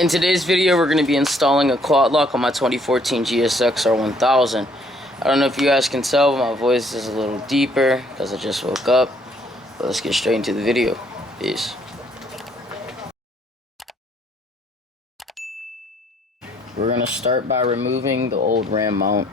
In today's video, we're going to be installing a quad lock on my 2014 GSXR-1000. I don't know if you guys can tell, but my voice is a little deeper because I just woke up. But let's get straight into the video. Peace. We're going to start by removing the old ram mount.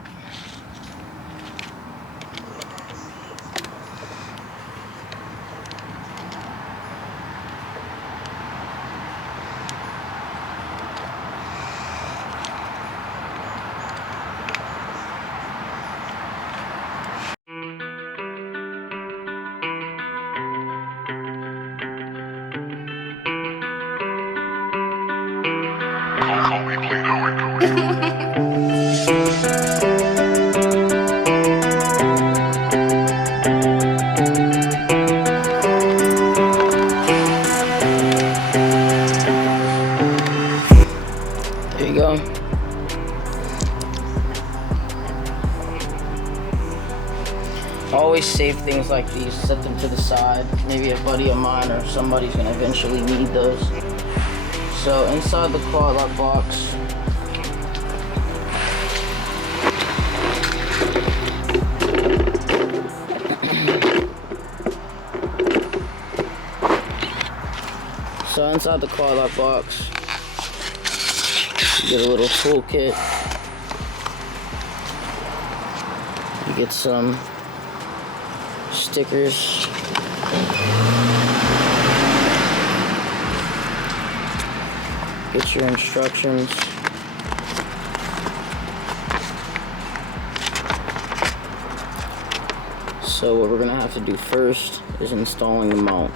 There you go. Always save things like these, set them to the side. Maybe a buddy of mine or somebody's gonna eventually need those. So inside the quad lock box, you get a little toolkit. You get some stickers. Get your instructions. So what we're gonna have to do first is installing the mount.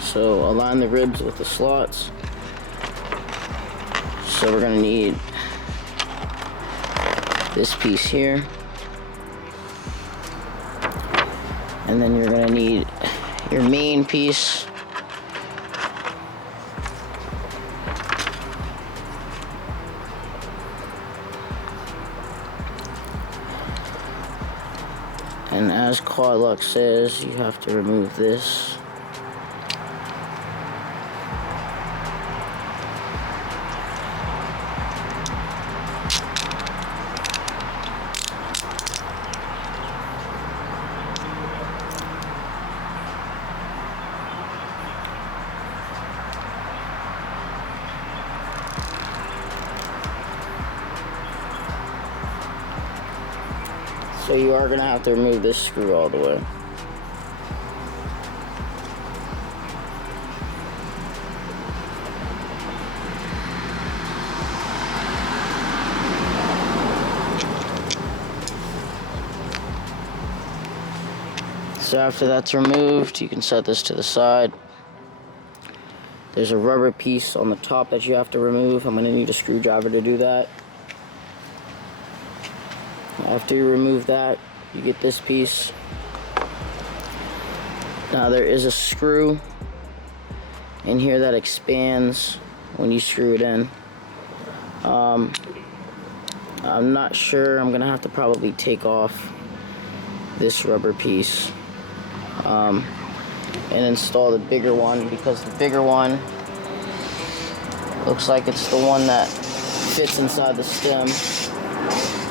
So align the ribs with the slots. So we're gonna need this piece here. And then you're gonna need your main piece. And as quad lock says, you have to remove this. So you are going to have to remove this screw all the way. So after that's removed, you can set this to the side. There's a rubber piece on the top that you have to remove. I'm going to need a screwdriver to do that. After you remove that, you get this piece. Now there is a screw in here that expands when you screw it in. I'm not sure. I'm gonna have to probably take off this rubber piece and install the bigger one, because the bigger one looks like it's the one that fits inside the stem.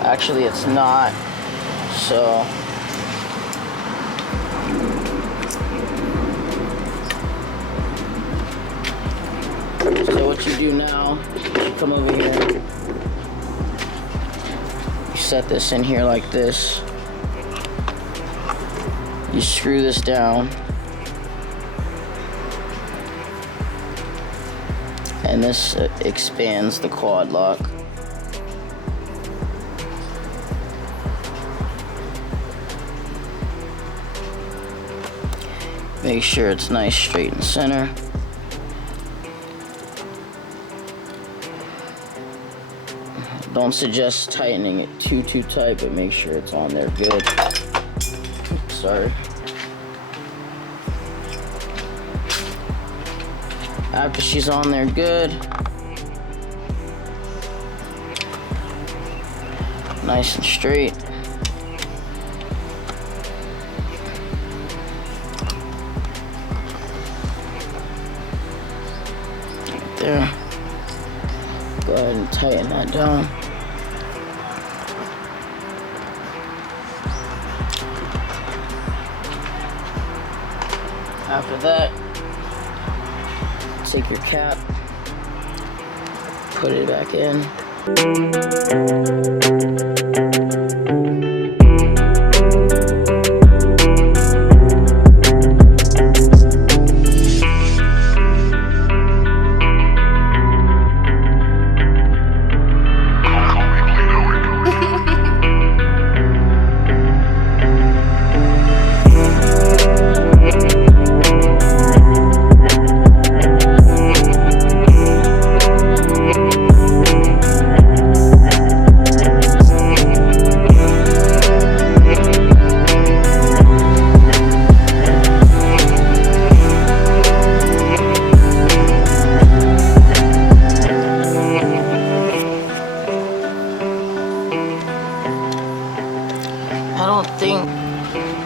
Actually, it's not. So what you do now, you come over here, you set this in here like this, you screw this down, and this expands the quad lock. Make sure it's nice, straight and center. Don't suggest tightening it too tight, but make sure it's on there good. Sorry. After she's on there good, nice and straight, there. Go ahead and tighten that down. After that, take your cap, put it back in.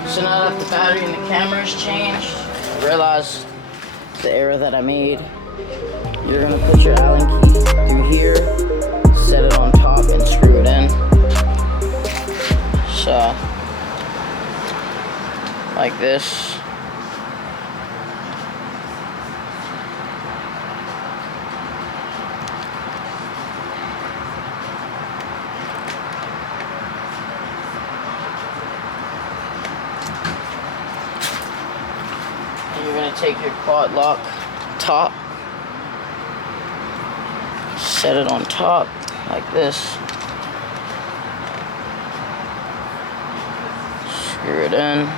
So now that the battery in the camera has changed, I realized the error that I made. You're gonna put your Allen key through here, set it on top, and screw it in. So, like this. You're going to take your quad lock top, set it on top like this, screw it in,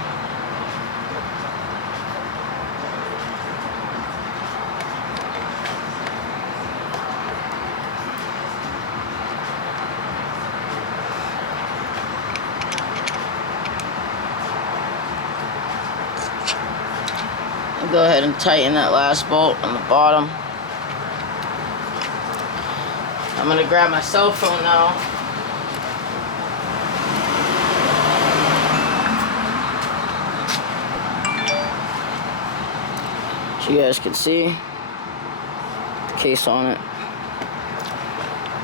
go ahead and tighten that last bolt on the bottom. I'm gonna grab my cell phone now. So you guys can see the case on it.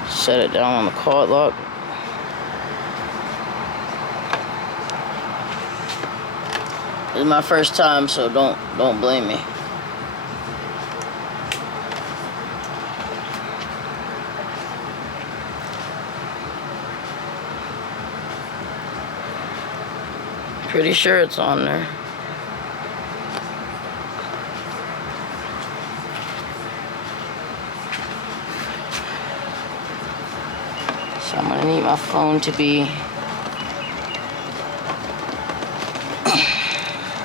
Set it down on the quad lock. This is my first time, so don't blame me. Pretty sure it's on there. So I'm gonna need my phone to be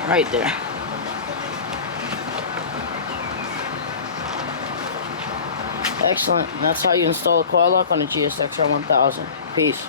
right there. Excellent. That's how you install a quad lock on a GSXR-1000. Peace.